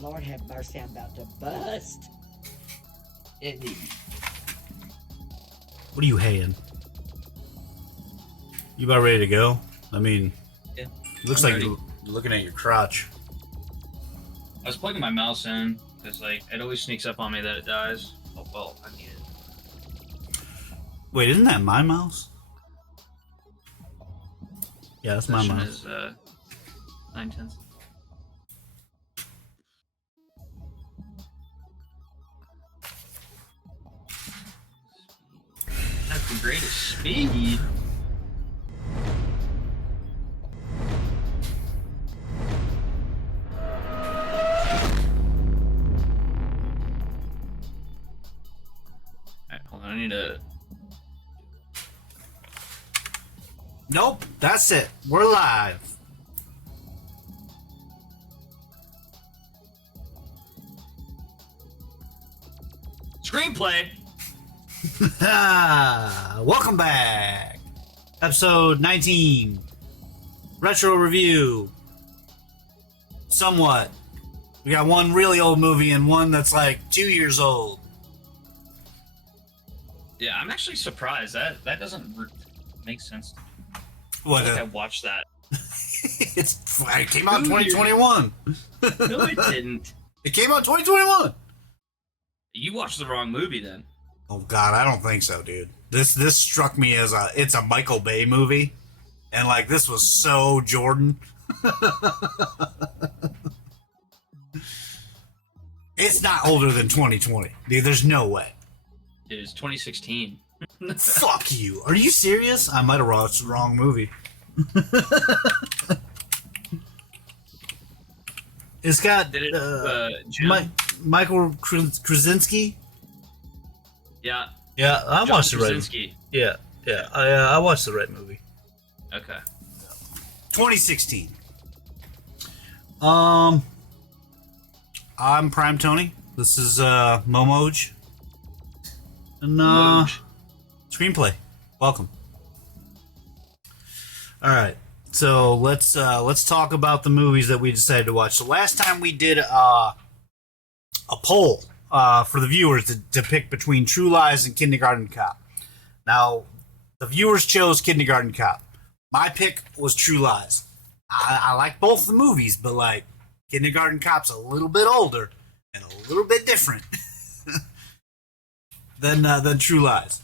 Lord have mercy, I'm about to bust. Indeed. What are you haying? You about ready to go? I mean, Yeah. looks I'm like ready. you're looking at your crotch. I was plugging my mouse in because like it always sneaks up on me that it dies. Oh well, I need it. Wait, isn't that my mouse? Yeah, that's my Session mouse. is 9/10. That's the greatest speed. Alright, hold on, I need to. Nope, that's it. We're live. Screenplay! Welcome back. Episode 19. Retro review. Somewhat. We got one really old movie and one that's like 2 years old. Yeah, I'm actually surprised. That doesn't make sense. What? I think I watched that. It came out in 2021. No, it didn't. It came out in 2021. You watched the wrong movie then. Oh God, I don't think so, dude. This struck me as it's a Michael Bay movie, and like this was so Jordan. It's not older than 2020, dude. There's no way. It is 2016. Fuck you. Are you serious? I might have watched the wrong movie. It's got Did it, Jim? Michael Krasinski. Yeah. Yeah, I John watched the right. Krasinski. Yeah. I watched the right movie. Okay. 2016. I'm Prime Tony. This is Momoj. And Moj. Screenplay. Welcome. All right. So let's talk about the movies that we decided to watch. So last time we did a poll for the viewers to pick between True Lies and Kindergarten Cop. Now, the viewers chose Kindergarten Cop. My pick was True Lies. I like both the movies, but like Kindergarten Cop's a little bit older and a little bit different than True Lies.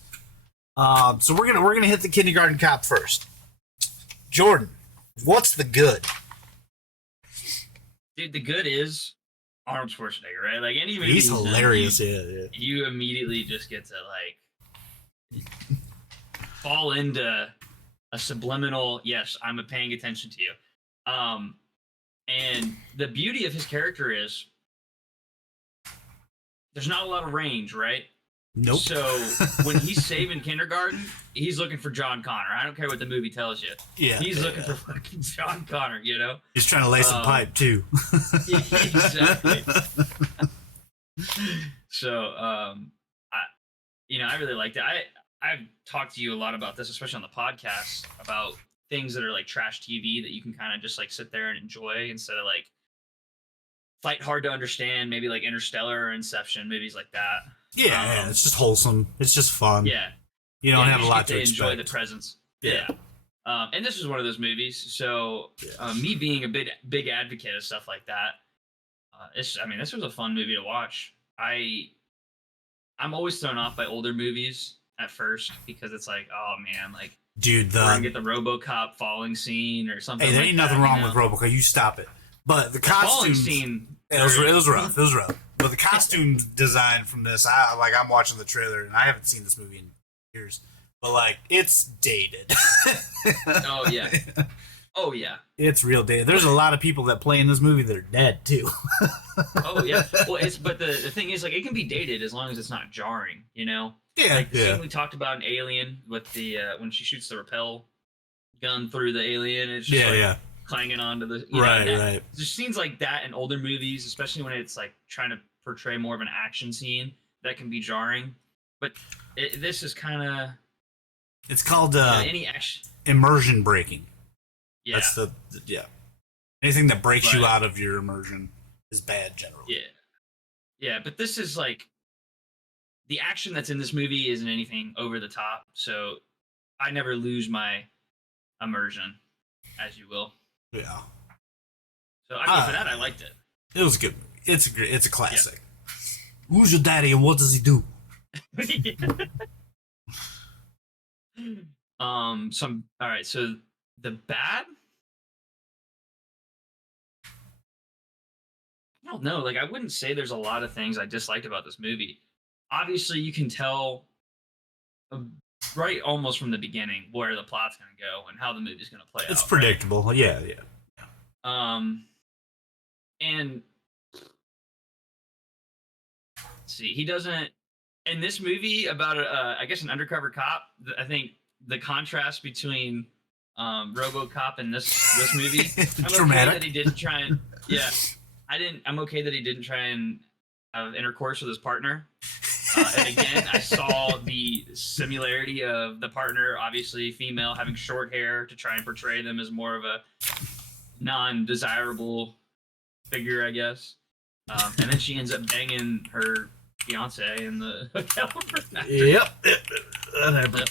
So we're gonna hit the Kindergarten Cop first. Jordan, what's the good? Dude, the good is Arnold Schwarzenegger, right? Like any movie He's done, hilarious. You, Yeah. you immediately just get to like fall into a subliminal. Yes, I'm paying attention to you. And the beauty of his character is there's not a lot of range, right? Nope. So when he's saving kindergarten, he's looking for John Connor. I don't care what the movie tells you. Yeah. He's looking for fucking John Connor, you know? He's trying to lay some pipe too. Exactly. So, I really liked it. I've talked to you a lot about this, especially on the podcast, about things that are like trash TV that you can kind of just like sit there and enjoy instead of like fight hard to understand, maybe like Interstellar or Inception, movies like that. Yeah, it's just wholesome. It's just fun. Yeah. You don't have you a lot just get to enjoy expect. the presence. Yeah. And this was one of those movies. So me being a big advocate of stuff like that, this was a fun movie to watch. I'm always thrown off by older movies at first because it's like, oh man, like Dude, we're gonna get the RoboCop falling scene or something. Hey, there like ain't that, nothing wrong you know? with RoboCop. You stop it. But the falling costumes, scene. it was rough. It was rough. But the costume design from this, I'm watching the trailer and I haven't seen this movie in years. But like, it's dated. Oh yeah. Oh yeah. It's real dated. There's a lot of people that play in this movie that are dead too. Oh yeah. Well, but the thing is, like, it can be dated as long as it's not jarring, you know. Yeah, Like the scene we talked about in Alien with the when she shoots the rappel gun through the alien, it's just clanging onto the right. There's scenes like that in older movies, especially when it's like trying to portray more of an action scene, that can be jarring. But this is kind of It's called any action immersion breaking. Yeah. That's anything that breaks you Right. out of your immersion is bad generally. Yeah. Yeah, but this is like the action that's in this movie isn't anything over the top, so I never lose my immersion, as you will. Yeah. So I mean, for that, I liked it. It was a good movie. It's a classic. Yeah. Who's your daddy and what does he do? All right, so the bad, I don't know, like I wouldn't say there's a lot of things I disliked about this movie. Obviously you can tell right almost from the beginning where the plot's going to go and how the movie's going to play out. It's predictable. Right? Yeah. And let's see, he doesn't in this movie about I guess an undercover cop. I think the contrast between RoboCop and this movie, I'm dramatic. okay that he didn't try and I'm okay that he didn't try and have intercourse with his partner. And again, I saw the similarity of the partner, obviously female, having short hair to try and portray them as more of a non-desirable figure, I guess. And then she ends up banging her fiance in the hotel room. Yep. That happened.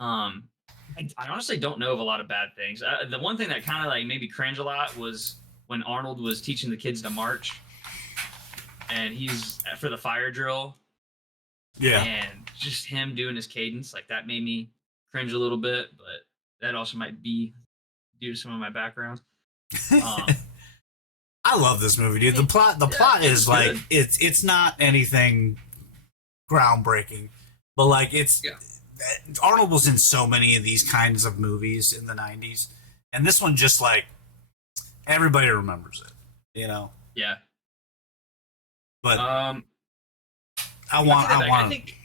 I honestly don't know of a lot of bad things. The one thing that kind of like made me cringe a lot was when Arnold was teaching the kids to march, and he's for the fire drill. Yeah. And just him doing his cadence, like that made me cringe a little bit, but that also might be due to some of my background. I love this movie, dude. The plot is like good. It's not anything groundbreaking, but like Arnold was in so many of these kinds of movies in the 90s, and this one just like everybody remembers it, you know. Yeah. But I think.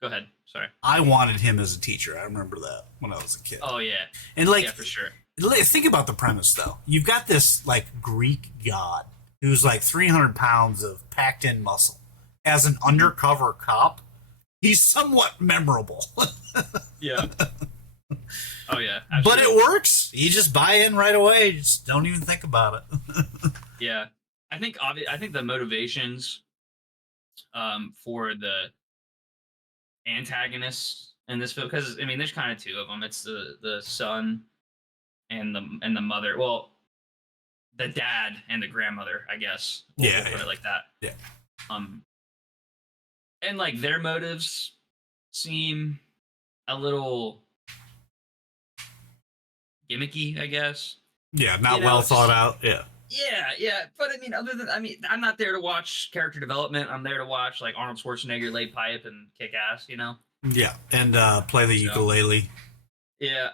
Go ahead. Sorry. I wanted him as a teacher. I remember that when I was a kid. Oh yeah. And like, yeah, for sure. Think about the premise though. You've got this like Greek god who's like 300 pounds of packed in muscle. As an undercover cop, he's somewhat memorable. Yeah. Oh yeah. Absolutely. But it works. You just buy in right away. You just don't even think about it. Yeah. I think the motivations for the antagonists in this film, because I mean there's kind of two of them. It's the son and the mother. Well, the dad and the grandmother, I guess. We'll put it like that. Yeah. And like their motives seem a little gimmicky, I guess. Yeah, not well thought out. Yeah. Yeah, but I'm not there to watch character development. I'm there to watch like Arnold Schwarzenegger lay pipe and kick ass, you know. Yeah, and play the ukulele. Yeah.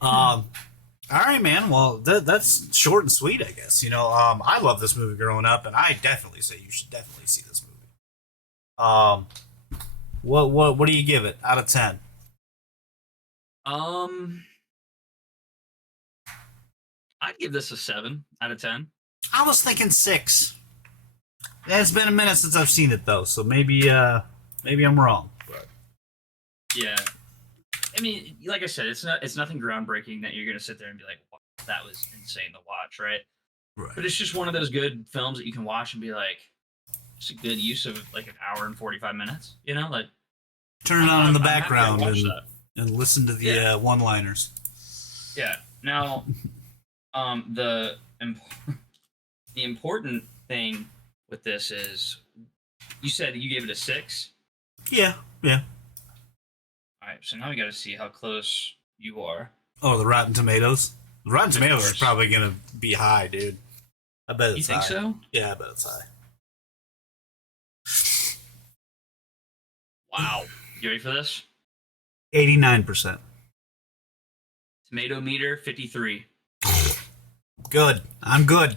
All right, man. Well, that's short and sweet, I guess. You know, I love this movie growing up, and I definitely say you should definitely see this movie. What do you give it out of 10? I'd give this a 7 out of 10. I was thinking 6. It's been a minute since I've seen it though, so maybe I'm wrong. But. Yeah, I mean, like I said, it's nothing groundbreaking that you're gonna sit there and be like, wow, that was insane to watch, right? Right. But it's just one of those good films that you can watch and be like, it's a good use of like an hour and 45 minutes, you know, like turn it on in the background and listen to the one-liners. Yeah. Now, the important thing with this is, you said you gave it a 6. Yeah. All right, so now we got to see how close you are. Oh, the Rotten Tomatoes. The Rotten Tomatoes is probably gonna be high, dude. I bet it's high. You think so? Yeah, I bet it's high. Wow. You ready for this? 89%. Tomato meter 53. Good. I'm good.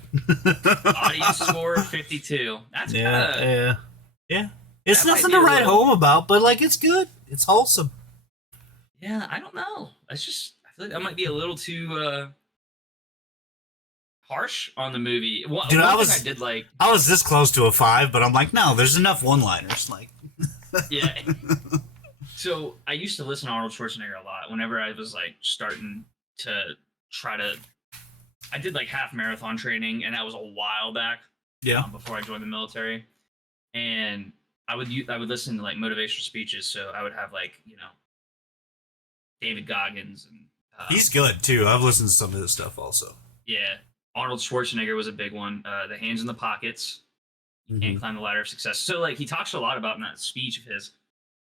Audience score 52. That's yeah. It's nothing to write home about, but like it's good. It's wholesome. Yeah, I don't know. I feel like that might be a little too harsh on the movie. Dude, I was this close to a 5, but I'm like, no, there's enough one-liners. Like, yeah. So I used to listen to Arnold Schwarzenegger a lot whenever I was like starting to try to. I did like half marathon training, and that was a while back. Yeah. Before I joined the military, and I would listen to like motivational speeches. So I would have like David Goggins and He's good too. I've listened to some of his stuff also. yeah, Arnold Schwarzenegger was a big one. The hands in the pockets, you can't Mhm. climb the ladder of success. So like he talks a lot about in that speech of his,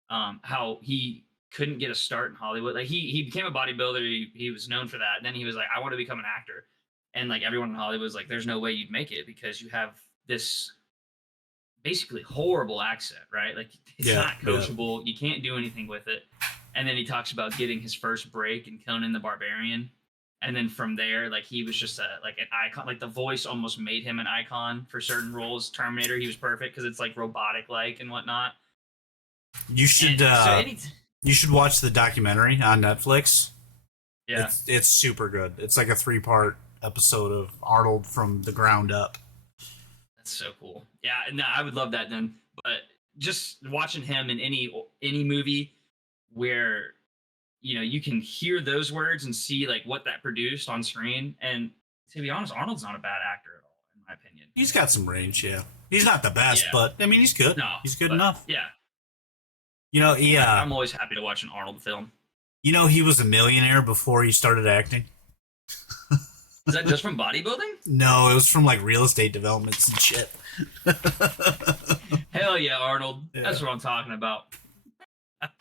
how he couldn't get a start in Hollywood. Like he became a bodybuilder. He was known for that. And then he was like, I want to become an actor. And like everyone in Hollywood was like, there's no way you'd make it because you have this basically horrible accent, right? Like it's Yeah, not yeah. coachable. You can't do anything with it. And then he talks about getting his first break in Conan the Barbarian. And then from there, like he was just like an icon. Like the voice almost made him an icon for certain roles. Terminator, he was perfect because it's like robotic like and whatnot. You should you should watch the documentary on Netflix. Yeah. It's super good. It's like a 3-part episode of Arnold from the ground up. That's so cool. Yeah, no, I would love that then. But just watching him in any movie where you can hear those words and see like what that produced on screen. And to be honest, Arnold's not a bad actor at all, in my opinion. He's got some range, yeah. He's not the best, Yeah. but I mean he's good. No, He's good but, enough. Yeah, He I'm always happy to watch an Arnold film. he was a millionaire before he started acting. Is that just from bodybuilding? No, it was from like real estate developments and shit. Hell yeah, Arnold. Yeah. That's what I'm talking about.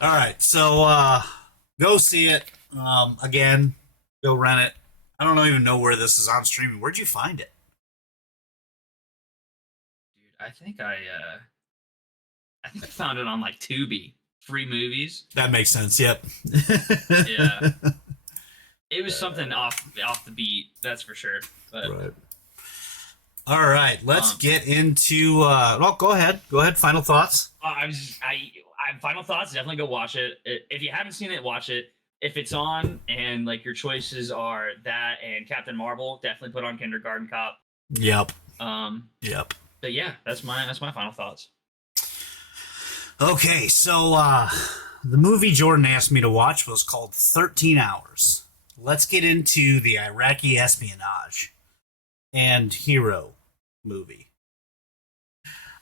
All right, so go see it. Again, go rent it. I don't even know where this is on streaming. Where'd you find it? Dude, I think I found it on like Tubi, free movies. That makes sense. Yep. Yeah. It was something off the beat, that's for sure. But Right. All right, let's get into. Well, go ahead. Go ahead. Final thoughts. I final thoughts. Definitely go watch it. If you haven't seen it, watch it. If it's on and like your choices are that and Captain Marvel, definitely put on Kindergarten Cop. Yep. Yep. But yeah, that's my final thoughts. Okay, so the movie Jordan asked me to watch was called 13 Hours. Let's get into the Iraqi espionage and hero movie.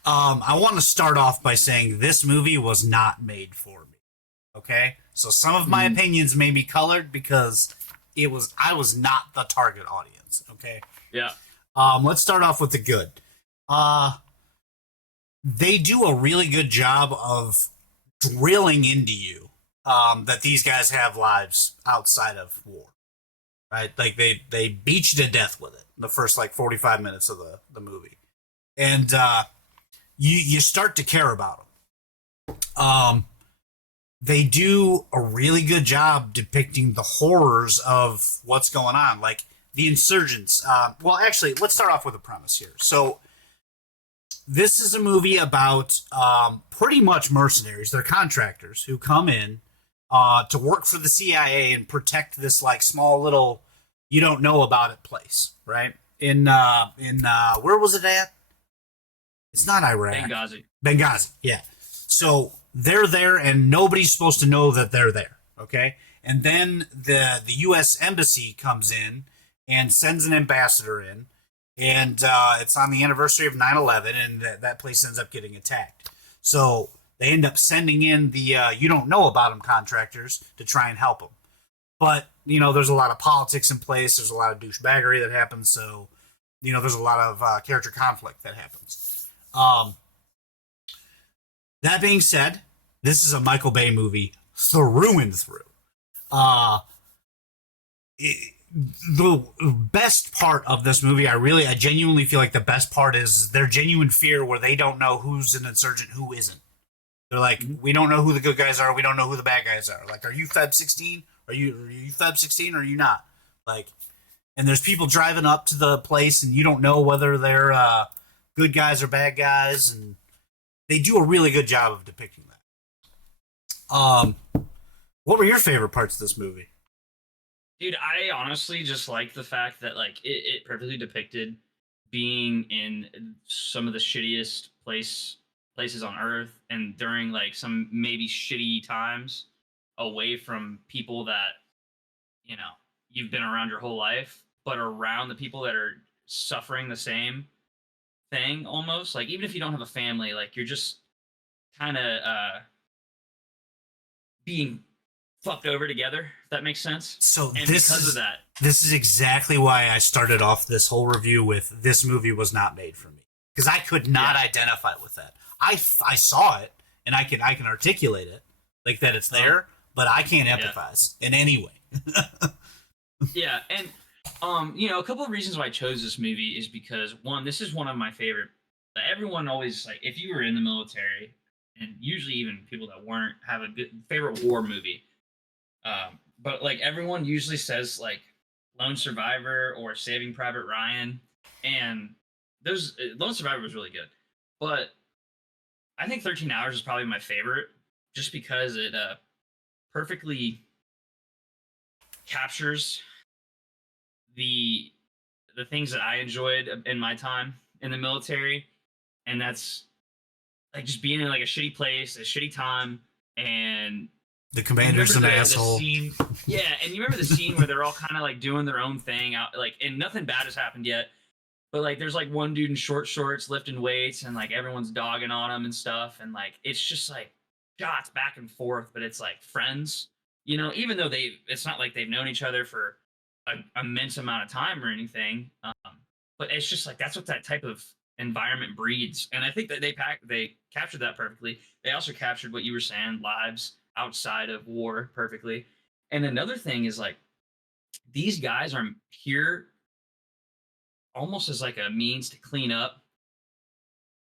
I want to start off by saying this movie was not made for me. Okay? So some of my opinions may be colored because I was not the target audience, okay? Yeah. Let's start off with the good. They do a really good job of drilling into you that these guys have lives outside of war, right? Like they beat you to death with it the first like 45 minutes of the movie, and you start to care about them. They do a really good job depicting the horrors of what's going on, like the insurgents. Well, actually, let's start off with a premise here. So this is a movie about pretty much mercenaries. They're contractors who come in to work for the CIA and protect this like small little you don't know about it place, right? In where was it at? It's not Iraq. Benghazi, yeah. So they're there and nobody's supposed to know that they're there, okay? And then the U.S. Embassy comes in and sends an ambassador in, and it's on the anniversary of 9/11, and that place ends up getting attacked. So they end up sending in the you don't know about them contractors to try and help them. But, there's a lot of politics in place. There's a lot of douchebaggery that happens. So, there's a lot of character conflict that happens. That being said, this is a Michael Bay movie through and through. The best part of this movie, I genuinely feel like the best part is their genuine fear where they don't know who's an insurgent, who isn't. They're like, we don't know who the good guys are. We don't know who the bad guys are. Like, are you Feb 16? Are you Feb 16 or are you not? Like, and there's people driving up to the place and you don't know whether they're good guys or bad guys. And they do a really good job of depicting that. What were your favorite parts of this movie? Dude, I honestly just like the fact that like it perfectly depicted being in some of the shittiest places on Earth and during like some maybe shitty times away from people that you've been around your whole life, but around the people that are suffering the same thing almost. Like even if you don't have a family, like you're just kind of being fucked over together, if that makes sense. So And this because is of that, this is exactly why I started off this whole review with this movie was not made for me, because I could not identify with that. I saw it and I can articulate it like that it's there, but I can't empathize in any way. yeah, and a couple of reasons why I chose this movie is because one, this is one of my favorite. Everyone always like if you were in the military, and usually even people that weren't have a good favorite war movie. But like everyone usually says like Lone Survivor or Saving Private Ryan, and those Lone Survivor was really good, but I think 13 Hours is probably my favorite just because it perfectly captures the things that I enjoyed in my time in the military, and that's like just being in like a shitty place, a shitty time, and The commander's an asshole. Scene, yeah, and you remember the scene where they're all kind of like doing their own thing out, like, and nothing bad has happened yet, but like there's like one dude in short shorts lifting weights, and like everyone's dogging on him and stuff, and like it's just like shots back and forth, but it's like friends, even though it's not like they've known each other for an immense amount of time or anything, but it's just like that's what that type of environment breeds, and I think that they captured that perfectly. They also captured what you were saying, lives outside of war, perfectly. And another thing is like these guys are here almost as like a means to clean up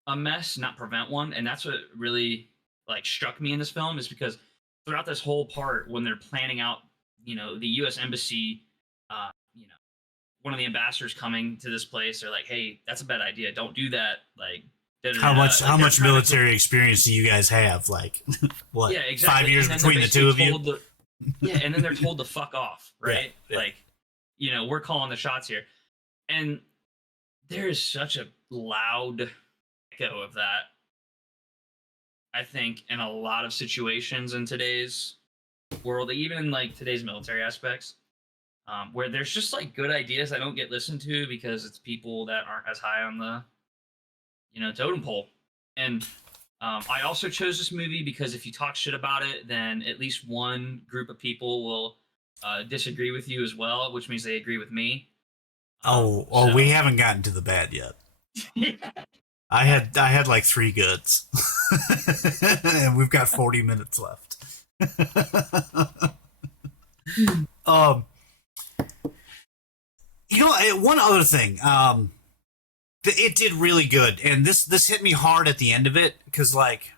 a mess, not prevent one. And that's what really like struck me in this film, is because throughout this whole part when they're planning out, the US embassy, one of the ambassadors coming to this place, they're like, hey, that's a bad idea, don't do that, like How much military experience do you guys have? Like, what? Yeah, exactly. 5 years between the two of you? And then they're told to fuck off, right? Yeah. Like, we're calling the shots here. And there is such a loud echo of that, I think, in a lot of situations in today's world, even in like today's military aspects, where there's just like good ideas that don't get listened to because it's people that aren't as high on the totem pole. And I also chose this movie because if you talk shit about it, then at least one group of people will disagree with you as well, which means they agree with me. So. We haven't gotten to the bad yet. I had like 3 goods, and we've got 40 minutes left. One other thing. It did really good, and this hit me hard at the end of it, because like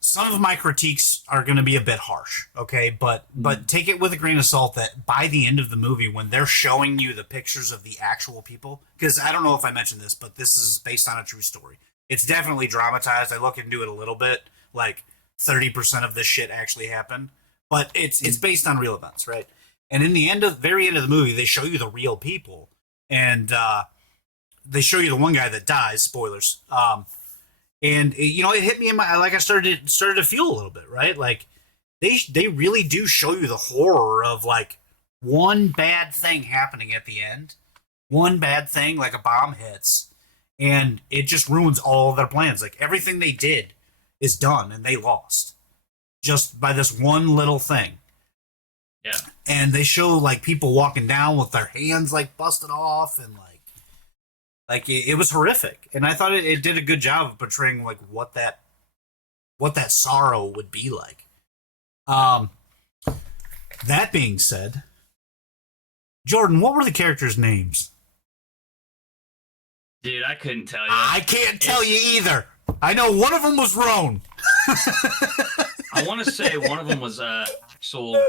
some of my critiques are going to be a bit harsh, okay, but take it with a grain of salt that by the end of the movie, when they're showing you the pictures of the actual people, because I don't know if I mentioned this, but this is based on a true story. It's definitely dramatized. I look into it a little bit, like 30% of this shit actually happened, but it's based on real events, right? And in the very end of the movie, they show you the real people, and they show you the one guy that dies. Spoilers. And it hit me in my, like, I started to feel a little bit, right? Like they really do show you the horror of like one bad thing happening at the end, one bad thing, like a bomb hits, and it just ruins all of their plans. Like everything they did is done, and they lost just by this one little thing. Yeah. And they show like people walking down with their hands like busted off, and like it was horrific. And I thought it did a good job of portraying like what that sorrow would be like. That being said, Jordan, what were the characters' names? Dude, I couldn't tell you. I can't tell you either. I know one of them was Roan. I want to say one of them was Axel.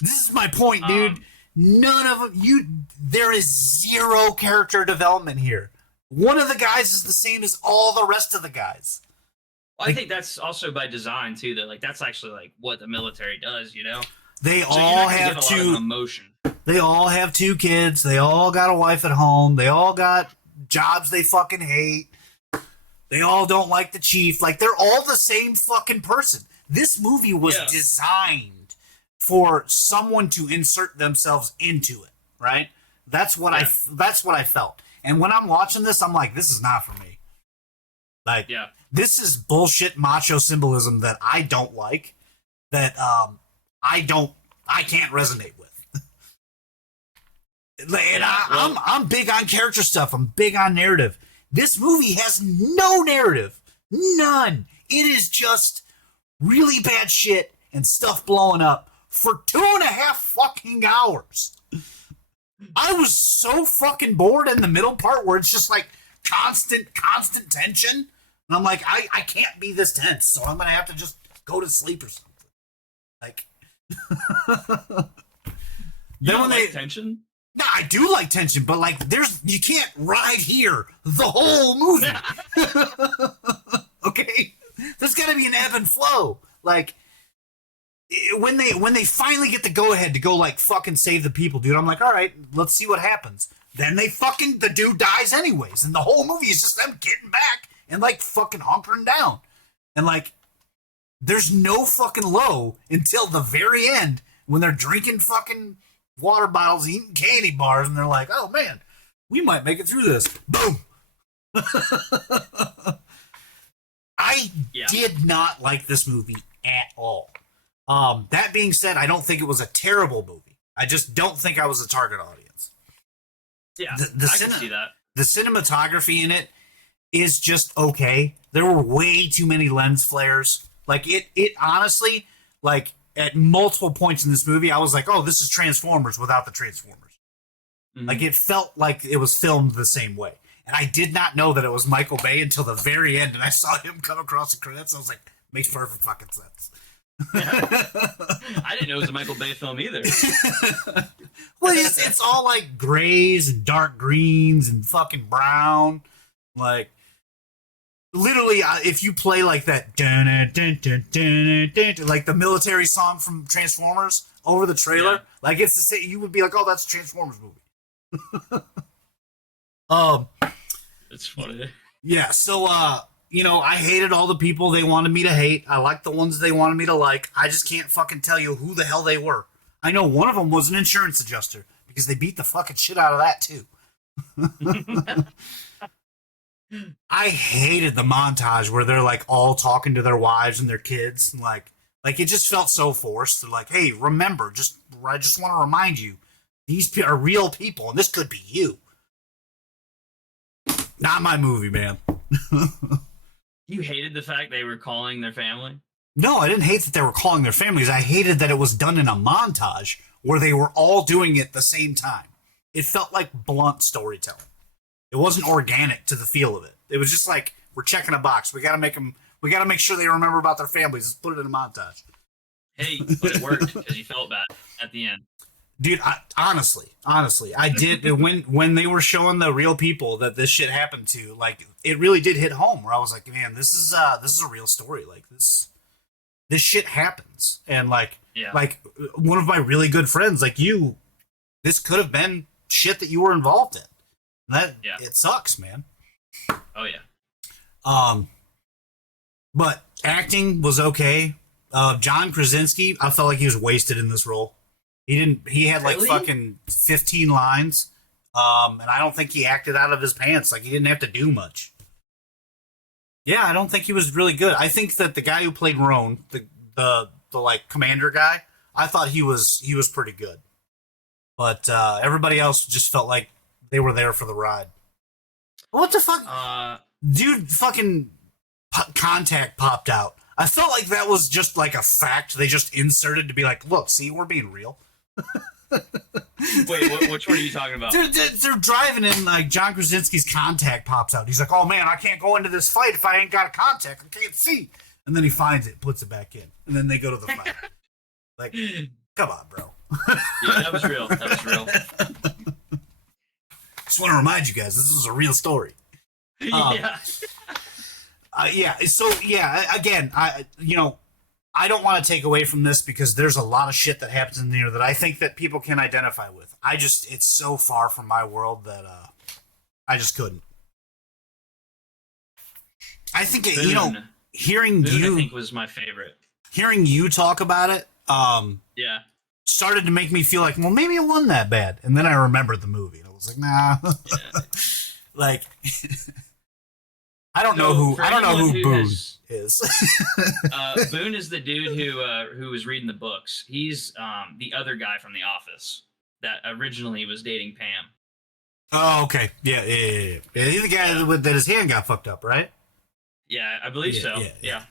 This is my point, dude. None of them. There is zero character development here. One of the guys is the same as all the rest of the guys. Well, I think that's also by design too. That like that's actually like what the military does, They so all have two emotion. They all have 2 kids. They all got a wife at home. They all got jobs they fucking hate. They all don't like the chief. Like they're all the same fucking person. This movie was designed for someone to insert themselves into it, right? That's what I felt. And when I'm watching this, I'm like, this is not for me. Like, this is bullshit macho symbolism that I don't like, that I can't resonate with. And I'm big on character stuff. I'm big on narrative. This movie has no narrative. None. It is just really bad shit and stuff blowing up for 2.5 fucking hours. I was so fucking bored in the middle part where it's just like constant tension. And I'm like, I can't be this tense, so I'm going to have to just go to sleep or something. Like, you don't like tension? No, I do like tension, but like, you can't ride here the whole movie. Okay? There's got to be an ebb and flow. Like, when they finally get the go-ahead to go, like, fucking save the people, dude, I'm like, all right, let's see what happens. Then the dude dies anyways, and the whole movie is just them getting back and, like, fucking hunkering down. And, like, there's no fucking low until the very end when they're drinking fucking water bottles, eating candy bars, and they're like, oh, man, we might make it through this. Boom! I did not like this movie at all. That being said, I don't think it was a terrible movie. I just don't think I was a target audience. Yeah, I can see that. The cinematography in it is just okay. There were way too many lens flares. Like, it honestly, like, at multiple points in this movie, I was like, oh, this is Transformers without the Transformers. Mm-hmm. Like, it felt like it was filmed the same way. And I did not know that it was Michael Bay until the very end, and I saw him come across the credits. I was like, makes perfect fucking sense. Yeah. I didn't know it was a Michael Bay film either. Well, it's all like grays and dark greens and fucking brown. Like, literally, if you play like that, dun, dun, dun, dun, dun, dun, like the military song from Transformers over the trailer, like it's the same, you would be like, oh, that's a Transformers movie. It's funny. Yeah, so I hated all the people they wanted me to hate. I liked the ones they wanted me to like. I just can't fucking tell you who the hell they were. I know one of them was an insurance adjuster because they beat the fucking shit out of that too. I hated the montage where they're like all talking to their wives and their kids, and like it just felt so forced. They're like, "Hey, remember, I just want to remind you, these are real people, and this could be you." Not my movie, man. You hated the fact they were calling their family? No, I didn't hate that they were calling their families. I hated that it was done in a montage where they were all doing it at the same time. It felt like blunt storytelling. It wasn't organic to the feel of it. It was just like, we're checking a box. We gotta make sure they remember about their families. Let's put it in a montage. Hey, but it worked because you felt bad at the end. Dude, honestly, I did. when they were showing the real people that this shit happened to, like, it really did hit home. Where I was like, man, this is a real story. Like, this shit happens, and like one of my really good friends, like you, this could have been shit that you were involved in. It sucks, man. Oh yeah. But acting was okay. John Krasinski, I felt like he was wasted in this role. He had like fucking 15 lines. And I don't think he acted out of his pants. Like, he didn't have to do much. Yeah, I don't think he was really good. I think that the guy who played Roan, the like commander guy, I thought he was pretty good. But everybody else just felt like they were there for the ride. What the fuck? Dude, fucking contact popped out. I felt like that was just like a fact they just inserted to be like, look, see, we're being real. Wait, which one are you talking about? They're driving in, like, John Krasinski's contact pops out. He's like, oh man, I can't go into this fight if I ain't got a contact. I can't see. And then he finds it, puts it back in. And then they go to the fight. Like, come on, bro. Yeah, that was real. Just want to remind you guys, this is a real story. Yeah. So, again, I don't want to take away from this because there's a lot of shit that happens in there that I think that people can identify with. It's so far from my world that I just couldn't. I think, hearing Boone, you... I think was my favorite. Hearing you talk about it, Yeah. started to make me feel like, well, maybe it wasn't that bad. And then I remembered the movie, and I was like, nah. Yeah. Like, I don't So, know who for Boone anyone who has- is. Boone is the dude who was reading the books. He's the other guy from The Office that originally was dating Pam. Oh, okay. Yeah. He's the guy that his hand got fucked up, right? Yeah, I believe so. Yeah.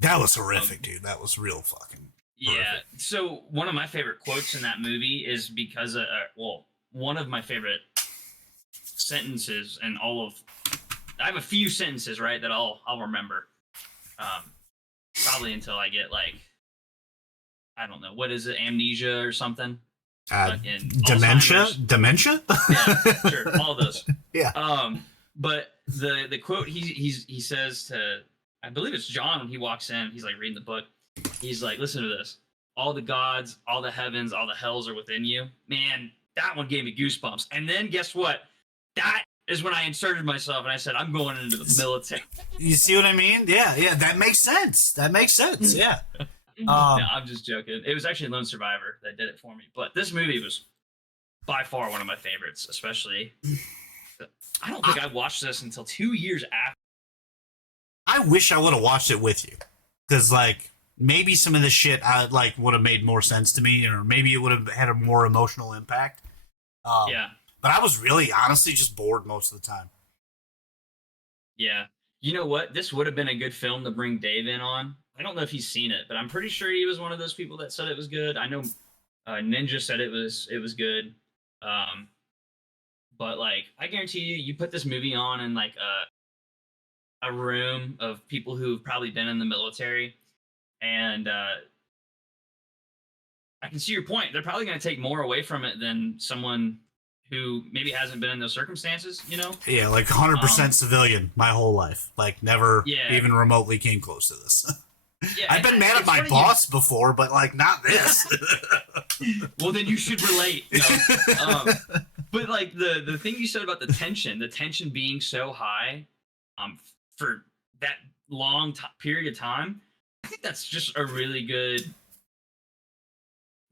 That was horrific, dude. That was real fucking. Yeah. So one of my favorite quotes in that movie is because one of my favorite sentences in all of. I have a few sentences, right, that I'll remember. Probably until I get like, I don't know, what is it, amnesia or something? Dementia? Alzheimer's. Dementia? Yeah, sure, all those. Yeah. But the quote he says to, I believe it's John when he walks in, he's like reading the book. He's like, listen to this. All the gods, all the heavens, all the hells are within you. Man, that one gave me goosebumps. And then guess what? That is when I inserted myself and I said, I'm going into the military. You see what I mean? Yeah. That makes sense. Yeah. No, I'm just joking. It was actually Lone Survivor that did it for me. But this movie was by far one of my favorites, especially. I don't think I watched this until 2 years after. I wish I would have watched it with you, because like maybe some of the shit I like would have made more sense to me, or maybe it would have had a more emotional impact. Yeah. But I was really honestly just bored most of the time. Yeah. You know what? This would have been a good film to bring Dave in on. I don't know if he's seen it, but I'm pretty sure he was one of those people that said it was good. I know Ninja said it was good. But like, I guarantee you put this movie on in like a room of people who've probably been in the military, and I can see your point. They're probably going to take more away from it than someone who maybe hasn't been in those circumstances, you know? Yeah, like 100% civilian my whole life. Like never even remotely came close to this. Yeah, I've been mad at my boss before, but like not this. Well, then you should relate. No. But like the thing you said about the tension being so high for that long period of time, I think that's just a really good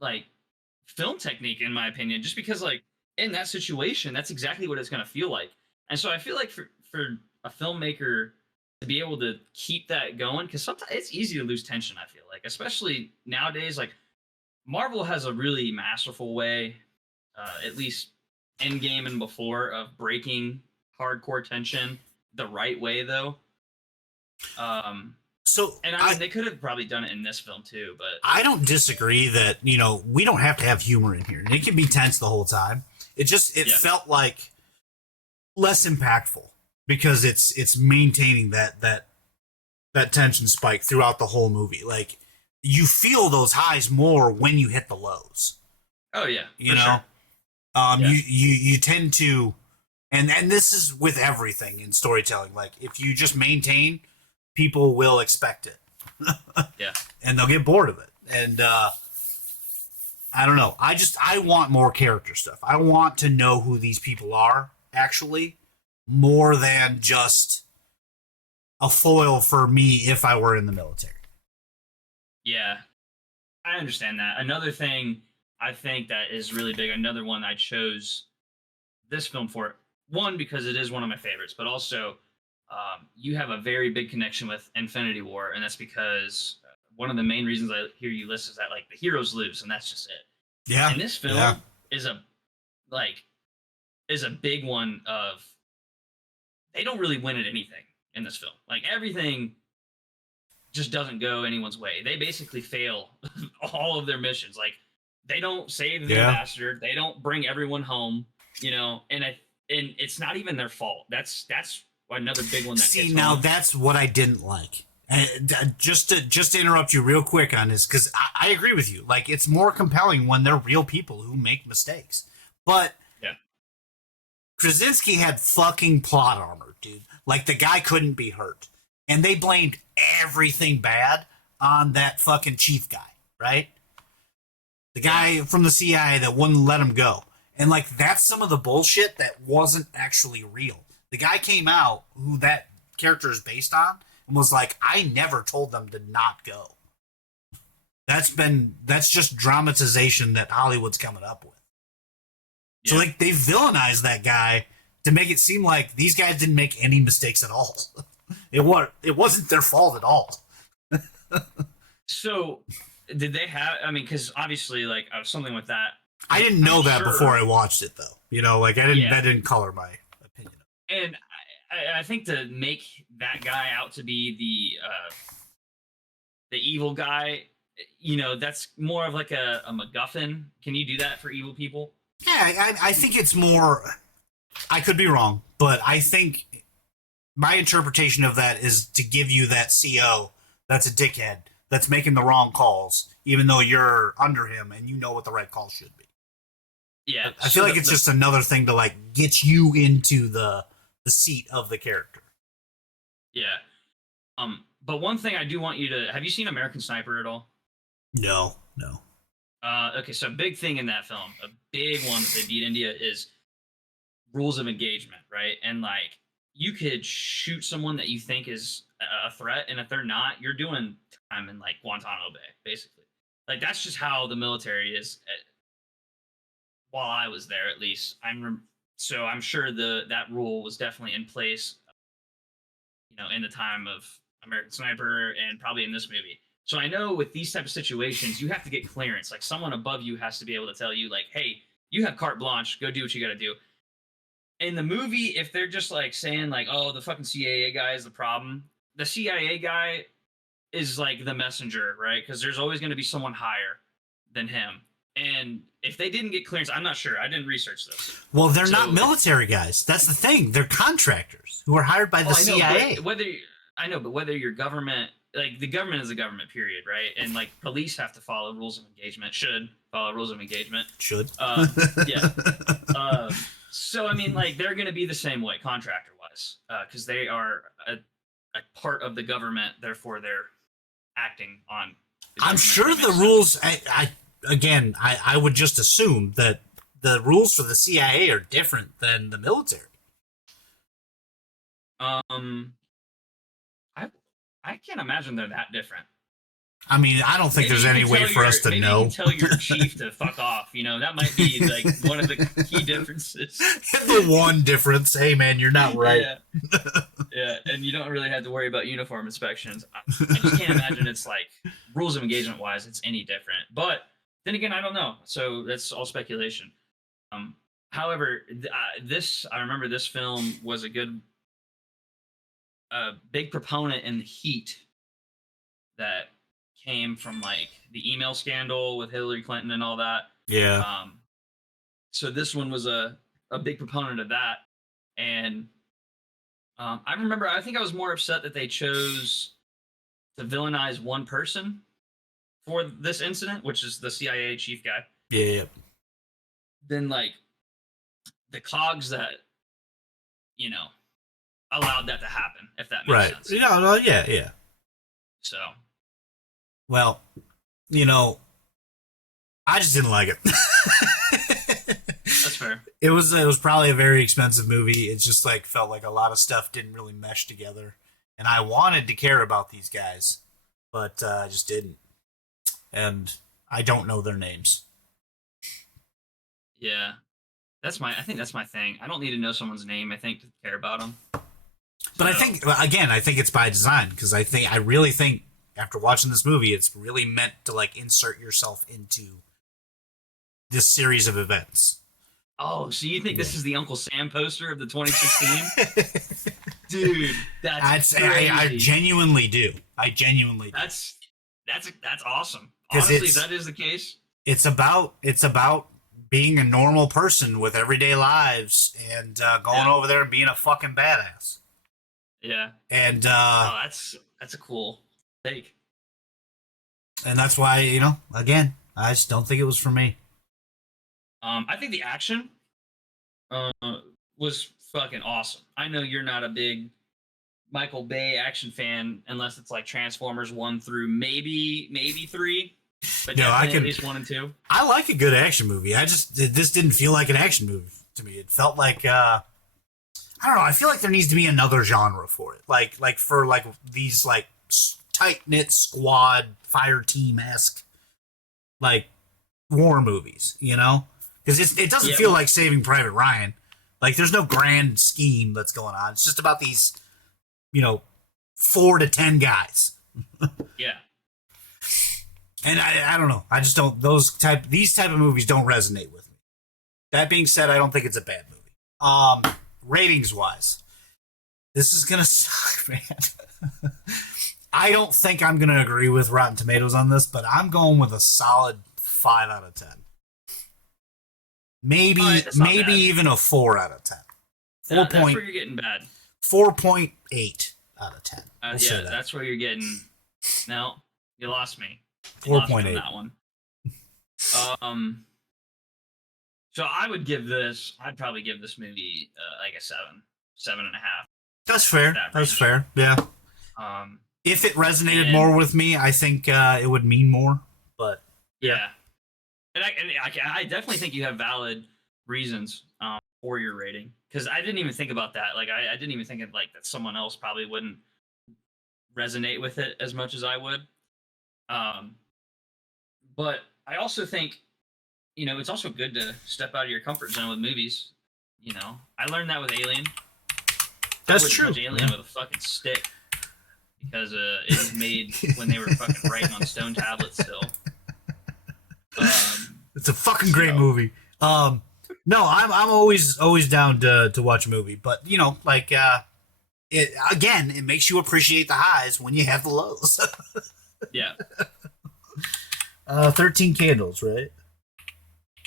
like film technique in my opinion, just because like in that situation, that's exactly what it's going to feel like. And so I feel like for a filmmaker to be able to keep that going, because sometimes it's easy to lose tension, I feel like, especially nowadays. Like Marvel has a really masterful way, at least Endgame and before, of breaking hardcore tension the right way, though. So, and I mean, they could have probably done it in this film too, but I don't disagree that, you know, we don't have to have humor in here. It can be tense the whole time. It felt like less impactful because it's maintaining that tension spike throughout the whole movie. Like you feel those highs more when you hit the lows. Oh yeah, you know, sure. You tend to, and this is with everything in storytelling. Like if you just maintain, people will expect it. Yeah, and they'll get bored of it. And I don't know. I want more character stuff. I want to know who these people are actually, more than just a foil for me if I were in the military. Yeah, I understand that. Another thing I think that is really big, another one I chose this film for, one, because it is one of my favorites, but also you have a very big connection with Infinity War, and that's because one of the main reasons I hear you list is that like the heroes lose, and that's just it. Yeah. And this film is a big one of, they don't really win at anything in this film. Like everything just doesn't go anyone's way. They basically fail all of their missions. Like they don't save the ambassador. They don't bring everyone home, you know, and it's not even their fault. That's another big one that See, now that's what I didn't like. Just to interrupt you real quick on this, because I agree with you. Like, it's more compelling when they're real people who make mistakes. But Krasinski had fucking plot armor, dude. Like, the guy couldn't be hurt. And they blamed everything bad on that fucking chief guy, right? The guy from the CIA that wouldn't let him go. And, like, that's some of the bullshit that wasn't actually real. The guy came out, who that character is based on, and was like, I never told them to not go. that's just dramatization that Hollywood's coming up with. So Yeah. like they villainized that guy to make it seem like these guys didn't make any mistakes at all. It wasn't their fault at all. So, did they have? I mean, because obviously, like something with that. I didn't know I'm that sure- before I watched it, though. You know, like I didn't. Yeah. That didn't color my opinion. And I think to make that guy out to be the evil guy, you know, that's more of like a MacGuffin. Can you do that for evil people? Yeah, I think it's more. I could be wrong, but I think my interpretation of that is to give you that CO that's a dickhead that's making the wrong calls, even though you're under him and you know what the right call should be. Yeah, I feel like it's just another thing to like get you into the seat of the character. Yeah. But one thing I do want you to have you seen American Sniper at all? No. Okay, so a big thing in that film, a big one that they beat India is rules of engagement, right? And like you could shoot someone that you think is a threat, and if they're not, you're doing time in like Guantanamo Bay, basically. Like that's just how the military is. While I was there, at least, so I'm sure that rule was definitely in place, you know, in the time of American Sniper and probably in this movie. So I know with these type of situations, you have to get clearance. Like someone above you has to be able to tell you, like, hey, you have carte blanche, go do what you got to do. In the movie, if they're just like saying like, oh, the fucking CIA guy is the problem, the CIA guy is like the messenger, right? Because there's always going to be someone higher than him. And if they didn't get clearance, I'm not sure. I didn't research this. Well, they're So- not military guys. That's the thing. They're contractors who are hired by the Oh, CIA. But whether your government, like the government is a government, period, right? And like police have to follow rules of engagement, should follow rules of engagement. Should. Yeah. So I mean, like they're going to be the same way, contractor wise, because they are a part of the government. Therefore, they're acting on. The I'm government. sure That the makes rules. I would just assume that the rules for the CIA are different than the military. sense. I can't imagine they're that different. I mean, I don't think Maybe there's you any can way tell for us to maybe know. You can tell your chief to fuck off. You know, that might be like one of the key differences. The one difference, hey man, you're not right. Yeah. Yeah, and you don't really have to worry about uniform inspections. I just can't imagine it's like rules of engagement wise, it's any different. But then again, I don't know. So that's all speculation. However, I remember this film was a big proponent in the heat that came from like the email scandal with Hillary Clinton and all that. Yeah. So this one was a big proponent of that. And I remember, I think I was more upset that they chose to villainize one person for this incident, which is the CIA chief guy, Yeah. than like the cogs that, you know, allowed that to happen, if that makes Right. sense. Yeah. So, Well, you know, I just didn't like it. that's fair. It was probably a very expensive movie. It just like felt like a lot of stuff didn't really mesh together, and I wanted to care about these guys, but I just didn't. And I don't know their names. Yeah. I think that's my thing. I don't need to know someone's name, I think, to care about them. But I think it's by design because I really think after watching this movie, it's really meant to like insert yourself into this series of events. Oh, so you think this is the Uncle Sam poster of the 2016? Dude, that's crazy. I genuinely do. I genuinely do. That's awesome. 'Cause Honestly, it's- if that is the case. It's about being a normal person with everyday lives and going Yeah. over there and being a fucking badass. Yeah. And Oh, that's a cool take. and that's why, you know, again, I just don't think it was for me. I think the action was fucking awesome. I know you're not a big Michael Bay action fan unless it's like Transformers 1 through maybe 3, but No, definitely at least 1 and 2. I like a good action movie. This didn't feel like an action movie to me. It felt like I don't know. I feel like there needs to be another genre for it. Like for like these like tight knit squad fire team esque like war movies, you know, because it doesn't feel like Saving Private Ryan. Like there's no grand scheme that's going on. It's just about these, 4 to 10 guys. Yeah. And I don't know. I just don't. These type of movies don't resonate with me. That being said, I don't think it's a bad movie. Ratings wise, this is gonna suck, man. I don't think I'm gonna agree with Rotten Tomatoes on this, but I'm going with a solid 5 out of 10. Maybe bad. even a 4 out of 10. That's where you're getting bad. 4.8 out of 10. We'll that's where you're getting. No, you lost me. 4.8 that one. So I'd probably give this movie like a 7.5. That's fair. That's fair. Yeah. If it resonated more with me, I think it would mean more. But yeah, and I definitely think you have valid reasons for your rating, because I didn't even think about that. Like I didn't even think of like that someone else probably wouldn't resonate with it as much as I would. But I also think, it's also good to step out of your comfort zone with movies. I learned that with Alien. That's true. Alien with a fucking stick, because it was made when they were fucking writing on stone tablets still. It's a fucking great movie. No, I'm always down to watch a movie, but it makes you appreciate the highs when you have the lows. Yeah. 13 Candles, right?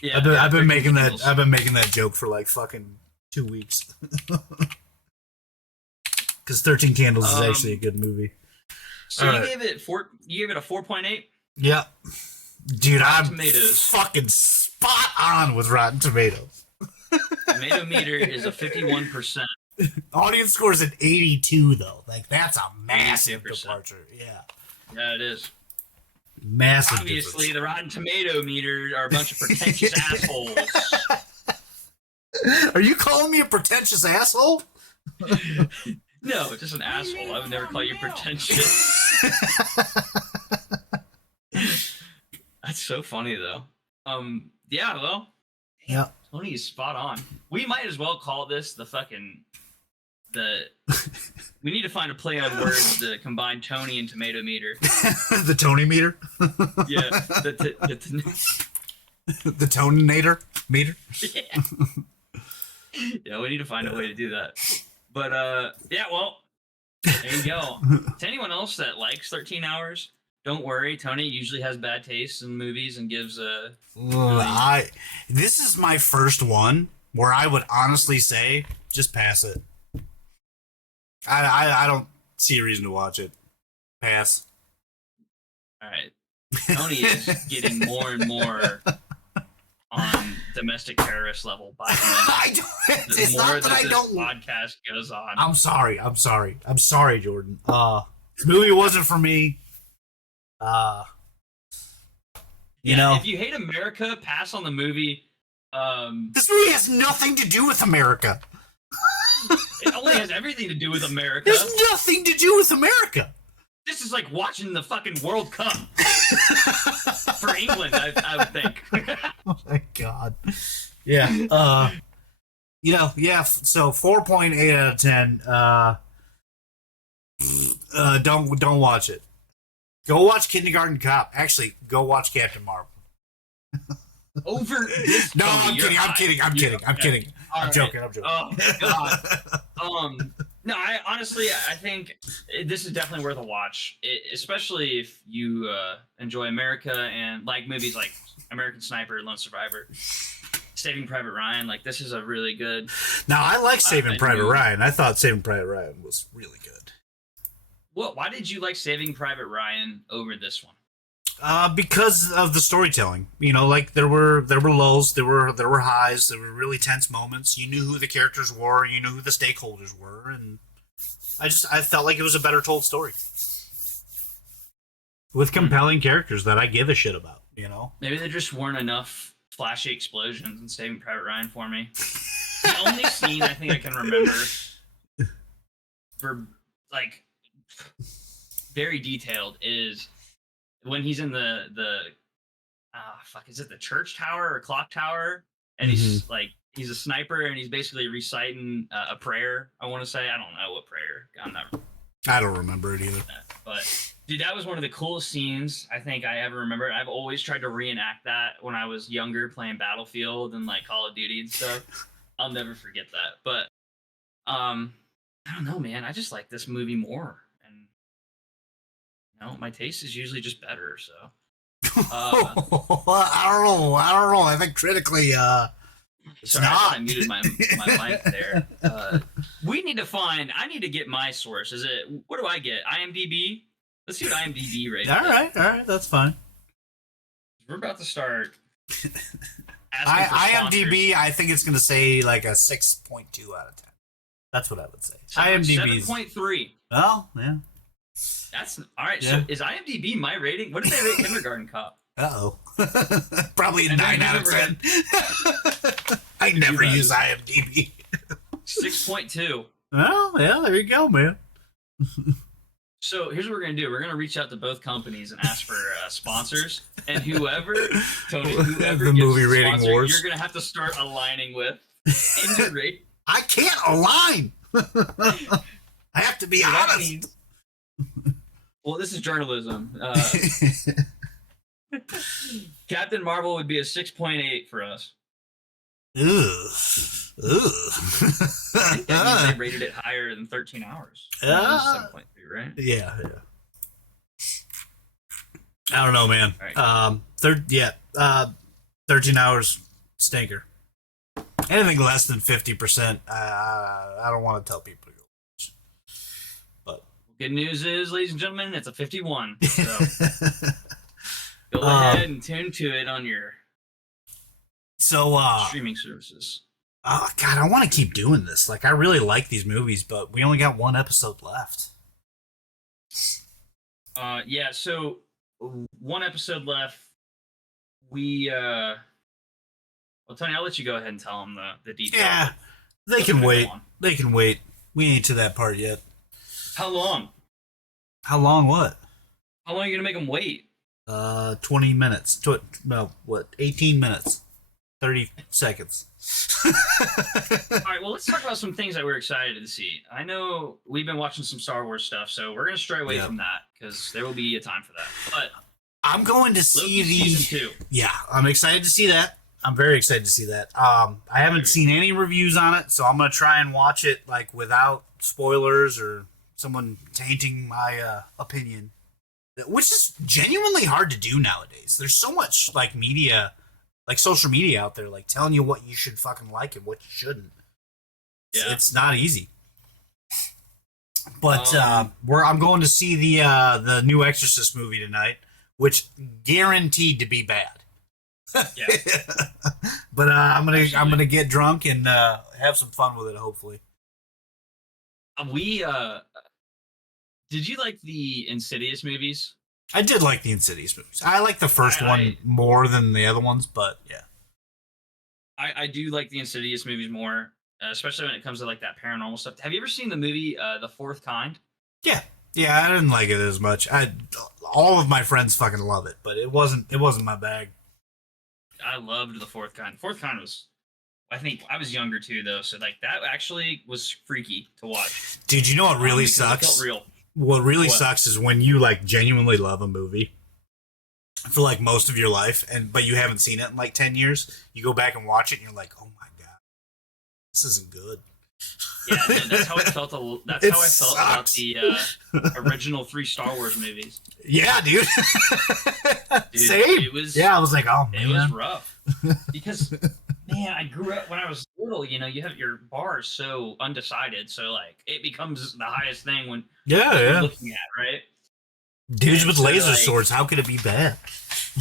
Yeah. I've been making Candles. I've been making that joke for like fucking 2 weeks. Because 13 Candles is actually a good movie. So you gave it a 4.8? Yeah. Dude, Rotten I'm Tomatoes. fucking spot on with Rotten Tomatoes. Tomato meter is a 51%. Audience score is an 82, though. Like, that's a massive 82%. departure. Yeah. Yeah, it is. Massive Obviously, difference. the Rotten Tomato meter are a bunch of pretentious assholes. Are you calling me a pretentious asshole? No, just an asshole. I would never call you pretentious. That's so funny, though. Yeah, well. Yeah. Tony is spot on. We might as well call this we need to find a play on words to combine Tony and tomato meter. The Tony meter? Yeah. The Toninator meter? Yeah, we need to find a way to do that. But, yeah, well, there you go. To anyone else that likes 13 Hours, don't worry. Tony usually has bad taste in movies and gives This is my first one where I would honestly say, just pass it. I don't see a reason to watch it. Pass. All right. Tony is getting more and more on domestic terrorist level by the minute. It's not that I don't. This podcast goes on. I'm sorry, Jordan. This movie wasn't for me. If you hate America, pass on the movie. This movie has nothing to do with America. It only has everything to do with America. There's nothing to do with America. This is like watching the fucking World Cup for England, I would think. Oh my god. Yeah. So 4.8 out of 10. Don't watch it. Go watch Kindergarten Cop. Actually, go watch Captain Marvel. Over this. No, Tony, I'm kidding. I'm joking. I'm joking. Oh my god. No, I think this is definitely worth a watch, especially if you enjoy America and like movies like American Sniper, Lone Survivor, Saving Private Ryan. Like, this is a really good. Now, I like Saving Private Ryan. I thought Saving Private Ryan was really good. Why did you like Saving Private Ryan over this one? Because of the storytelling. Like there were lows, there were highs, there were really tense moments. You knew who the characters were, you knew who the stakeholders were, and I felt like it was a better told story with compelling characters that I give a shit about. Maybe there just weren't enough flashy explosions in Saving Private Ryan for me. The only scene I think I can remember for like very detailed is when he's in the fuck, is it the church tower or clock tower? And he's like, he's a sniper and he's basically reciting a prayer. I want to say, I don't know what prayer. I don't remember it either. But dude, that was one of the coolest scenes I think I ever remember. I've always tried to reenact that when I was younger, playing Battlefield and like Call of Duty and stuff. I'll never forget that. But I don't know, man. I just like this movie more, and you know, my taste is usually just better. So I don't know. I think critically, it's sorry, not. I muted my mic there. We need to find. I need to get my source. Is it? What do I get? IMDb. Let's see what IMDb rates. All right, that's fine. We're about to start. IMDb, I think it's going to say like a 6.2 out of 10. That's what I would say. IMDb 7.3. Well, yeah. That's all right. Yeah. So is IMDb my rating? What did they rate Kindergarten Cop? Uh-oh. Probably a And 9 out of 10. I never use IMDb. 6.2. Well, yeah, there you go, man. So here's what we're gonna do. We're gonna reach out to both companies and ask for sponsors. And whoever, Tony, whoever The gets movie the rating sponsor, wars. you're gonna have to start aligning with in your rate. I can't align. I have to be So that honest. means- well, this is journalism. Captain Marvel would be a 6.8 for us. Ugh. That means they rated it higher than 13 hours. 7.3, right? Yeah. I don't know, man. Right. 13 hours stinker. Anything less than 50%, I don't want to tell people to go watch. But Good news is, ladies and gentlemen, it's a 51. So go ahead and tune to it on your streaming services. Oh God, I want to keep doing this. Like, I really like these movies, but we only got one episode left. Yeah, so one episode left. Well, Tony, I'll let you go ahead and tell them the details. Yeah, they Let's can move wait. on. They can wait. We ain't to that part yet. How long? How long? What? How long are you gonna make them wait? 20 minutes. 18 minutes. 30 seconds. All right, well, let's talk about some things that we're excited to see. I know we've been watching some Star Wars stuff, so we're gonna stray away from that because there will be a time for that. But I'm going to see Loki season 2. Yeah, I'm excited to see that. I'm very excited to see that. I haven't seen any reviews on it, so I'm gonna try and watch it like without spoilers or someone tainting my opinion, which is genuinely hard to do nowadays. There's so much like media, like social media out there, like telling you what you should fucking like and what you shouldn't. Yeah. It's not easy. But I'm going to see the new Exorcist movie tonight, which guaranteed to be bad. Yeah. But I'm gonna get drunk and have some fun with it. Hopefully. Did you like the Insidious movies? I did like the Insidious movies. I like the first one more than the other ones, but yeah. I do like the Insidious movies more, especially when it comes to like that paranormal stuff. Have you ever seen the movie The Fourth Kind? Yeah, I didn't like it as much. All of my friends fucking love it, but it wasn't my bag. I loved The Fourth Kind. The Fourth Kind was, I think I was younger too though, so like that actually was freaky to watch. Dude, you know what really because it sucks? felt real. What really sucks is when you like genuinely love a movie for like most of your life, but you haven't seen it in like 10 years. You go back and watch it, and you're like, "Oh my god, this isn't good." Yeah, that's how I felt. That's It how I felt about sucks. the original 3 Star Wars movies. Yeah, dude. Dude, Same. It was. Yeah, I was like, "Oh man." It was rough because, man, I grew up when I was little. You know, you have your bar is so undecided, so like it becomes the highest thing when you're looking at, right? Dudes And with so, laser like- swords. How could it be bad?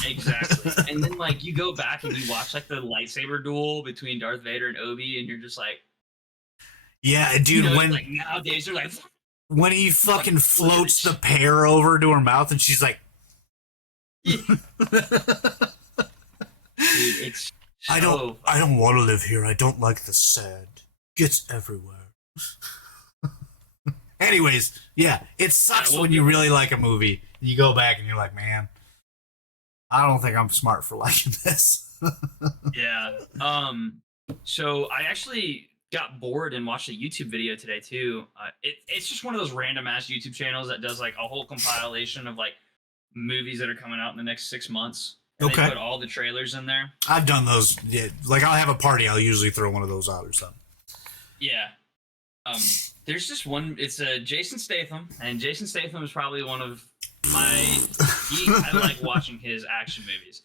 Exactly. And then like you go back and you watch like the lightsaber duel between Darth Vader and Obi, and you're just like, Yeah, dude. you know, when like nowadays they're like, when he fucking floats the pear over to her mouth, and she's like, dude, it's I don't want to live here. I don't like the sand. Gets everywhere. Anyways, yeah, it sucks we'll when you really like a movie and you go back and you're like, man, I don't think I'm smart for liking this. Yeah. So I actually got bored and watched a YouTube video today too. It's just one of those random ass YouTube channels that does like a whole compilation of like movies that are coming out in the next 6 months. And Okay. They put all the trailers in there. I've done those. Yeah, like I'll have a party. I'll usually throw one of those out or something. Yeah. There's just one. It's Jason Statham, and Jason Statham is probably one of my. I like watching his action movies.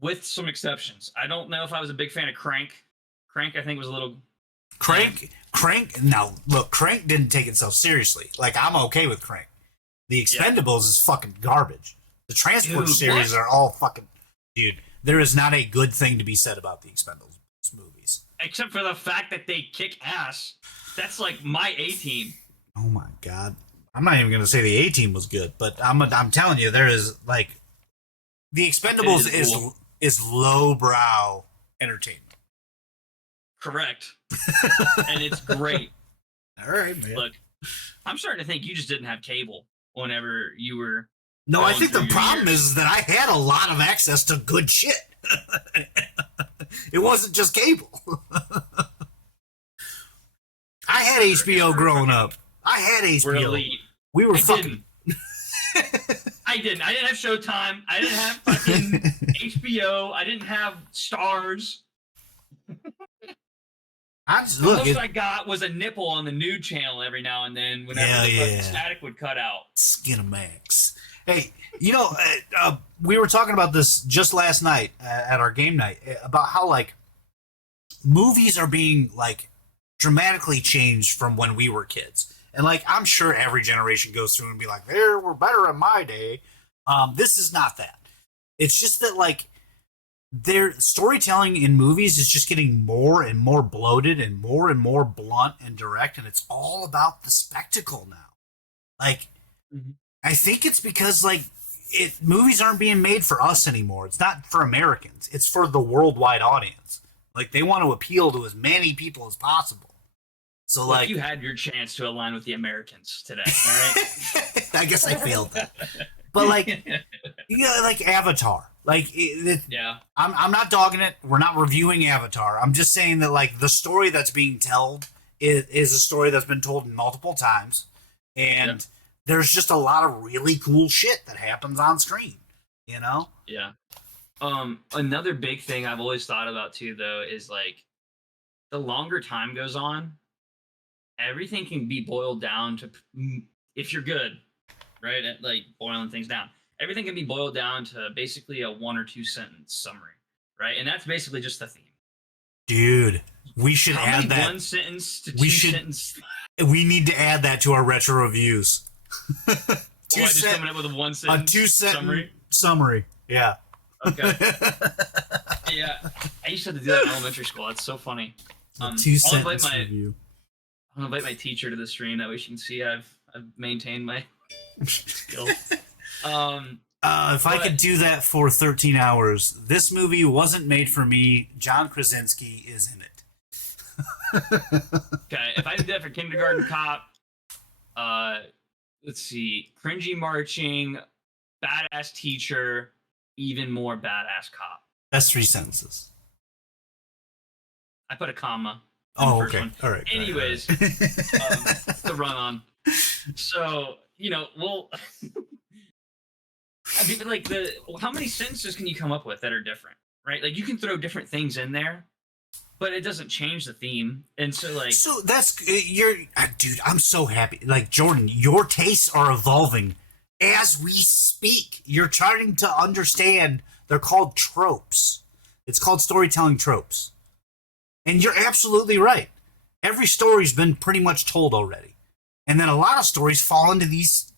With some exceptions. I don't know if I was a big fan of Crank. Crank, I think, was a little. Crank. Now look, Crank didn't take itself seriously. Like I'm okay with Crank. The Expendables is fucking garbage. The Transport Dude, series what? are all fucking. Dude, there is not a good thing to be said about the Expendables movies. Except for the fact that they kick ass. That's like my A team. Oh my god. I'm not even gonna say the A Team was good, but I'm telling you, there is like the Expendables It is cool. is lowbrow entertainment. Correct. And it's great. All right, man. Look, I'm starting to think you just didn't have cable whenever you were. No, I going think the through your problem years. is that I had a lot of access to good shit. It wasn't just cable. I had HBO growing up. I had We're HBO. elite. We were I fucking. didn't. I didn't. I didn't have Showtime. I didn't have fucking HBO. I didn't have Stars. I just The look. most I got was a nipple on the nude channel every now and then whenever Yeah, the fucking yeah. static would cut out. Skinamax. Hey, you know, we were talking about this just last night at our game night about how like movies are being like dramatically changed from when we were kids, and like I'm sure every generation goes through and be like, "There were better in my day." This is not that. It's just that like their storytelling in movies is just getting more and more bloated and more blunt and direct, and it's all about the spectacle now. Like. Mhm. I think it's because like movies aren't being made for us anymore. It's not for Americans. It's for the worldwide audience. Like they want to appeal to as many people as possible. So Well, like you had your chance to align with the Americans today, all right? I guess I failed that. But like you know, like Avatar. Like yeah. I'm not dogging it. We're not reviewing Avatar. I'm just saying that like the story that's being told is a story that's been told multiple times, and there's just a lot of really cool shit that happens on screen, you know? Yeah. Another big thing I've always thought about too, though, is like the longer time goes on, everything can be boiled down to if you're good, right? At like boiling things down, everything can be boiled down to basically a 1 or 2 sentence summary, right? And that's basically just the theme. Dude, we should How add many that. 1 sentence to We 2 should- sentence? We need to add that to our retro reviews. Why just coming up with a 1 a sentence 2-sentence summary? Yeah. Okay. Yeah, I used to have to do that in elementary school. That's so funny. A I'll 2-sentence invite review. I'll invite my teacher to the stream. That way she can see I've maintained my skills. If I But- could do that for 13 hours, this movie wasn't made for me. John Krasinski is in it. Okay, if I did that for Kindergarten Cop, let's see, cringy marching, badass teacher, even more badass cop. That's 3 sentences. I put a comma. in Oh, the first okay. one. All right. Anyways, the run on. So, you know, we'll. I mean, like how many sentences can you come up with that are different, right? Like you can throw different things in there, but it doesn't change the theme. And so, like, So that's dude. I'm so happy. Like Jordan, your tastes are evolving as we speak. You're starting to understand. They're called tropes. It's called storytelling tropes. And you're absolutely right. Every story's been pretty much told already, and then a lot of stories fall into these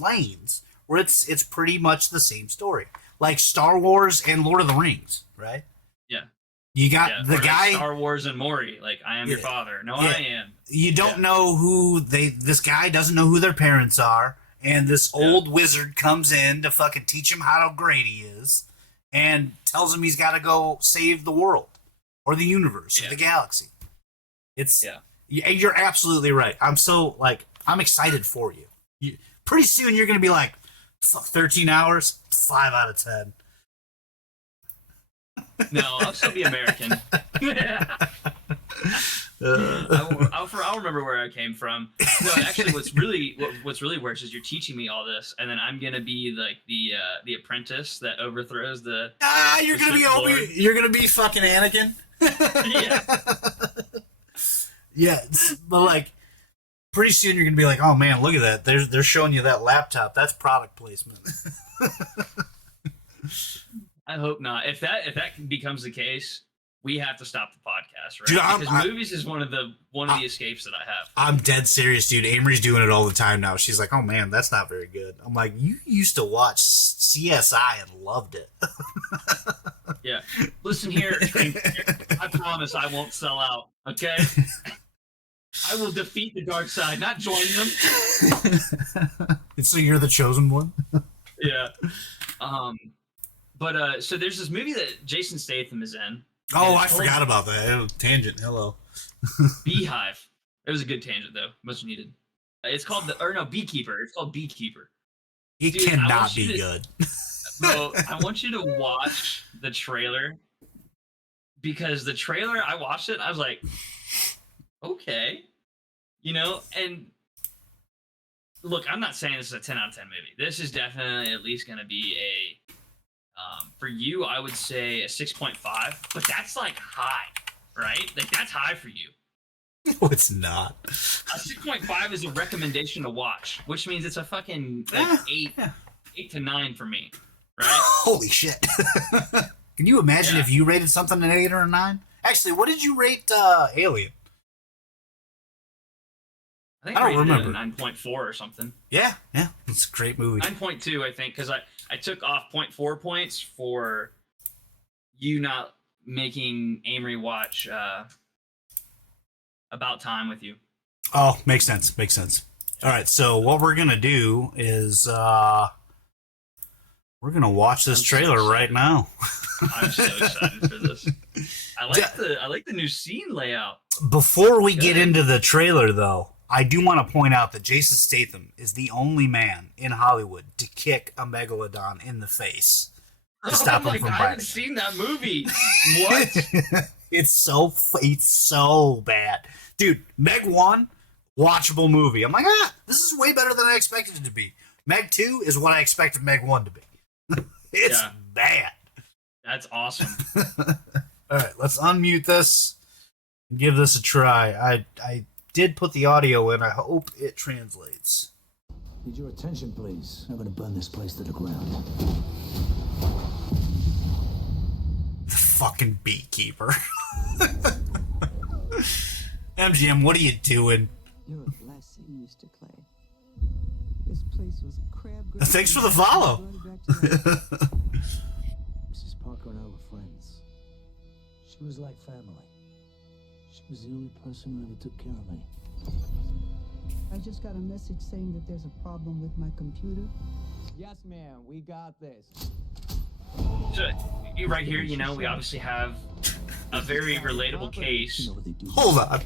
lanes where it's pretty much the same story, like Star Wars and Lord of the Rings, right? Yeah. You got yeah, the or like guy. Star Wars and Maury, like I am your Yeah. father. No, Yeah. I am. You don't know who this guy doesn't know who their parents are, and this old wizard comes in to fucking teach him how great he is and tells him he's got to go save the world or the universe or the galaxy. It's you're absolutely right. I'm so I'm excited for you. Pretty soon you're going to be like, Fuck, 13 hours, 5 out of 10. No, I'll still be American. I'll remember where I came from. No, actually, what's really worse is you're teaching me all this, and then I'm gonna be like the apprentice that overthrows the. You're gonna be You're gonna be fucking Anakin. Yeah. Yeah, but like, pretty soon you're gonna be like, oh man, look at that. They're showing you that laptop. That's product placement. I hope not. If that becomes the case, we have to stop the podcast, right? Dude, because movies is one of the escapes that I have. I'm dead serious, dude. Amory's doing it all the time now. She's like, oh man, that's not very good. I'm like, you used to watch CSI and loved it. Yeah. Listen here, I promise I won't sell out, okay? I will defeat the dark side, not join them. So you're the chosen one? Yeah. But so there's this movie that Jason Statham is in. Oh, I forgot about that. Tangent. Hello. Beehive. It was a good tangent though, much needed. It's called Beekeeper. It's called Beekeeper. It Dude, cannot be good. Bro, I want you to watch the trailer because the trailer, I watched it. I was like, okay, and look, I'm not saying this is a 10 out of 10 movie. This is definitely at least going to be for you, I would say a 6.5, but that's like high, right? Like that's high for you. No, it's not. A 6.5 is a recommendation to watch, which means it's a fucking like 8 to 9 for me, right? Holy shit. Can you imagine if you rated something an 8 or a 9? Actually, what did you rate Alien? I don't remember. 9.4 or something. Yeah, it's a great movie. 9.2, I think, because I took off 0.4 points for you not making Amory watch About Time with you. Oh, makes sense. All right, so what we're gonna do is we're gonna watch this trailer right now. I'm so excited for this. I like the new scene layout. Before we get into the trailer, though, I do want to point out that Jason Statham is the only man in Hollywood to kick a megalodon in the face to stop him from biting. I haven't seen that movie. What? It's so bad, dude. Meg 1, watchable movie. I'm like, this is way better than I expected it to be. Meg 2 is what I expected Meg 1 to be. It's bad. That's awesome. All right, let's unmute this and give this a try. I did put the audio in. I hope it translates. Need your attention, please. I'm gonna burn this place to the ground. The fucking beekeeper. MGM, what are you doing? You're a blessing, Mr. Clay. This place was crab. Thanks for the follow. Mrs. Parker and I were friends. She was like family. She was the only person who ever took care of me. I just got a message saying that there's a problem with my computer. Yes, ma'am. We got this. So, right here, we obviously have a very relatable case Hold on.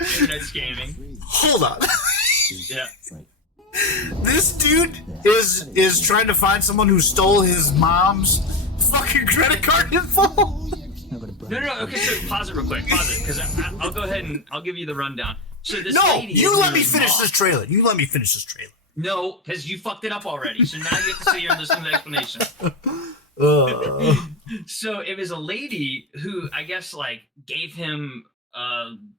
internet scamming. Hold on. Yeah. This dude is trying to find someone who stole his mom's fucking credit card info. No. Okay, so pause it real quick. Pause it, because I'll go ahead and I'll give you the rundown. So this No, lady you let me finish this trailer. No, because you fucked it up already. So now you have to sit here and listen to the explanation. So it was a lady who I guess gave him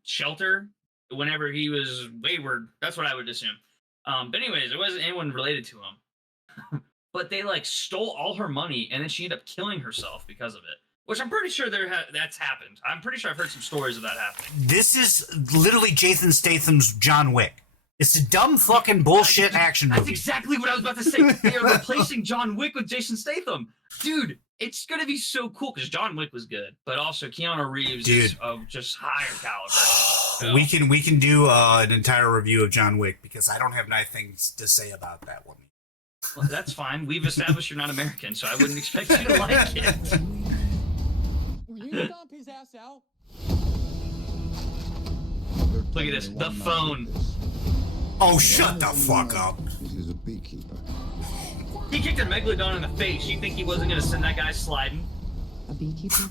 shelter whenever he was wayward. That's what I would assume. But anyways, it wasn't anyone related to him. But they stole all her money, and then she ended up killing herself because of it. Which I'm pretty sure that's happened. I'm pretty sure I've heard some stories of that happening. This is literally Jason Statham's John Wick. It's a dumb fucking bullshit action movie. That's exactly what I was about to say. They are replacing John Wick with Jason Statham. Dude, it's going to be so cool because John Wick was good, but also Keanu Reeves is of just higher caliber. So. We can do an entire review of John Wick because I don't have nice things to say about that one. Well, that's fine. We've established you're not American, so I wouldn't expect you to like it. You stomp his ass out. Look at this. The phone. Oh, shut the fuck up. He's a beekeeper. He kicked a megalodon in the face. You think he wasn't gonna send that guy sliding? A beekeeper?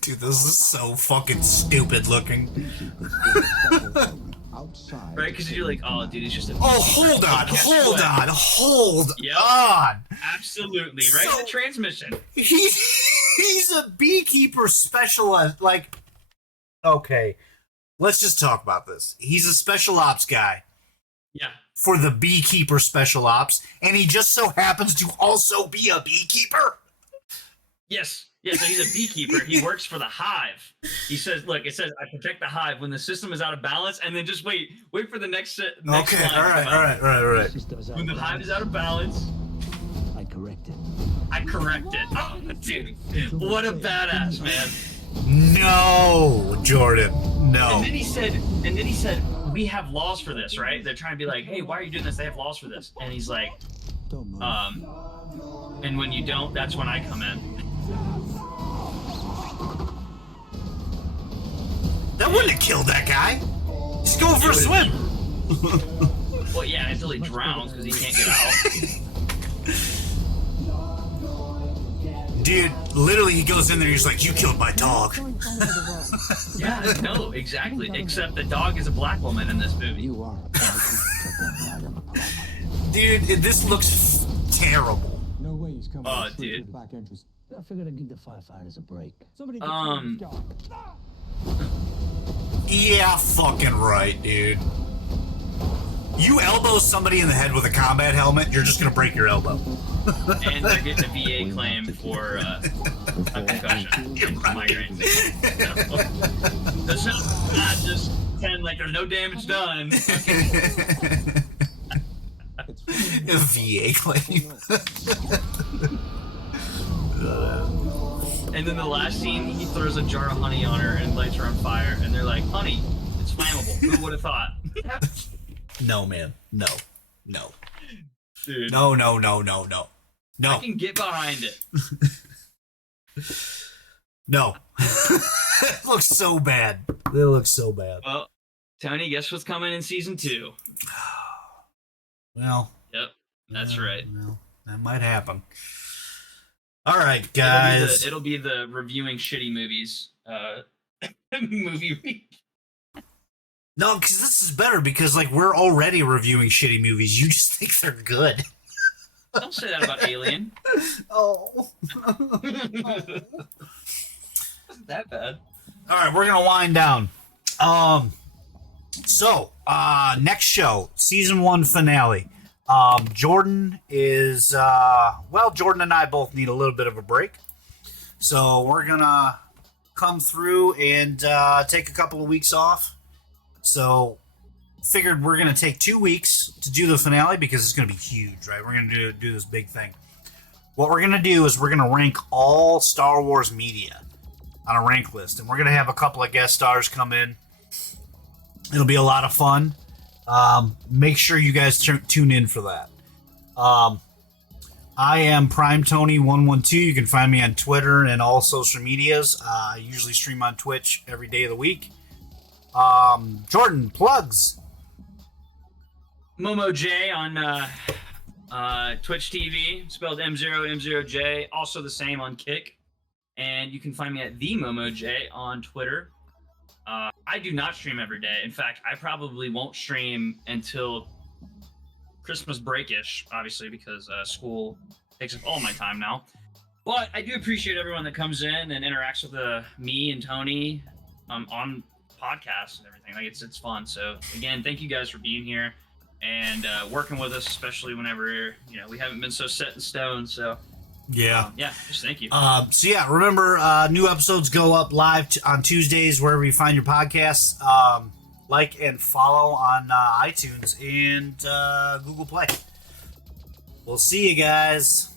Dude, this is so fucking stupid looking. Beekeepers with a special element outside. Right? Because you're like, oh, dude, he's just a. Oh, hold on, hold Yep. on. Absolutely. Right in the transmission. He's a beekeeper specialist. Like, okay, let's just talk about this. He's a special ops guy Yeah. for the beekeeper special ops, and he just so happens to also be a beekeeper. Yes. Yeah, so he's a beekeeper. He works for the hive. He says, look, it says, I protect the hive when the system is out of balance, and then just wait for the next Okay, line all to come right, out. all right, all right, all right. Systems When the hive is out of balance, I correct it. I correct it. Oh, dude, what a badass, man. No, Jordan, no. And then he said, we have laws for this, right? They're trying to be like, hey, why are you doing this? They have laws for this. And he's like, Don't move. and when you don't, that's when I come in. That wouldn't have killed that guy. He's going for a swim. Well, yeah, until he drowns because he can't get out. Dude, literally, he goes in there. He's like, "You killed my dog." Yeah, no, exactly. Except the dog is a black woman in this movie. You are a Dude, this looks terrible. No way he's coming. Oh, straight to dude. the back entrance. I figured I'd give the firefighters a break. Somebody get Um, this dog. Yeah, fucking right, dude. You elbow somebody in the head with a combat helmet, you're just gonna break your elbow. And they're getting a VA claim for a concussion and migraines. No. That's not just pretend like there's no damage done. A VA claim. And then the last scene, he throws a jar of honey on her and lights her on fire. And they're like, honey, it's flammable. Who would have thought? No, man. No. No. Dude, No. I can get behind it. No. It looks so bad. It looks so bad. Well, Tony, guess what's coming in season 2? Well. Yep, that's right. Well, that might happen. All right, guys. It'll be the reviewing shitty movies movie week. No, because this is better because like we're already reviewing shitty movies. You just think they're good. Don't say that about Alien. Oh. Wasn't that bad. All right, we're gonna wind down. So next show, season 1 finale. Jordan is Jordan and I both need a little bit of a break, so we're gonna come through and take a couple of weeks off. So figured we're gonna take 2 weeks to do the finale because it's gonna be huge, right? We're gonna do this big thing. What we're gonna do is we're gonna rank all Star Wars media on a rank list, and we're gonna have a couple of guest stars come in. It'll be a lot of fun. Make sure you guys tune in for that. I am Prime Tony 112. You can find me on Twitter and all social medias. I usually stream on Twitch every day of the week. Jordan, plugs. Momo J on Twitch TV, spelled M0M0J. Also the same on Kick. And you can find me at the Momo J on Twitter. I do not stream every day. In fact, I probably won't stream until Christmas break-ish, obviously, because school takes up all my time now. But I do appreciate everyone that comes in and interacts with me and Tony on podcasts and everything. Like it's fun. So again, thank you guys for being here and working with us, especially whenever we haven't been so set in stone. So Yeah. Just thank you. So yeah, remember new episodes go up live on Tuesdays wherever you find your podcasts. Like and follow on iTunes and Google Play. We'll see you guys.